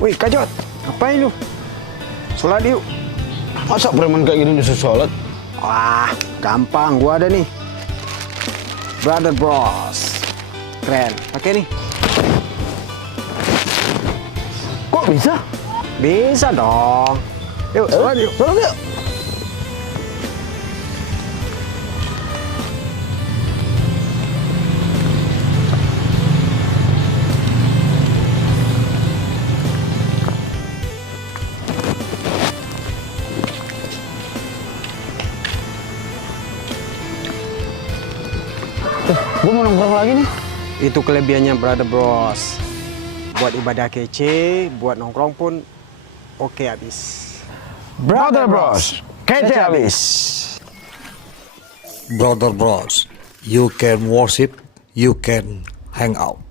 Wih, Kajot, ngapain lu? Sholat yuk. Masa preman kayak gini disuruh sholat? Wah, gampang, gua ada nih. Brother Bros. Keren, pakai nih. Kok bisa? Bisa dong. Yuk, sholat yuk. Sholat yuk. Gue mau nongkrong lagi nih. Itu kelebihannya Brother Bros. Buat ibadah kece, buat nongkrong pun oke habis. Brother Bros, kece habis. Brother Bros, you can worship, you can hang out.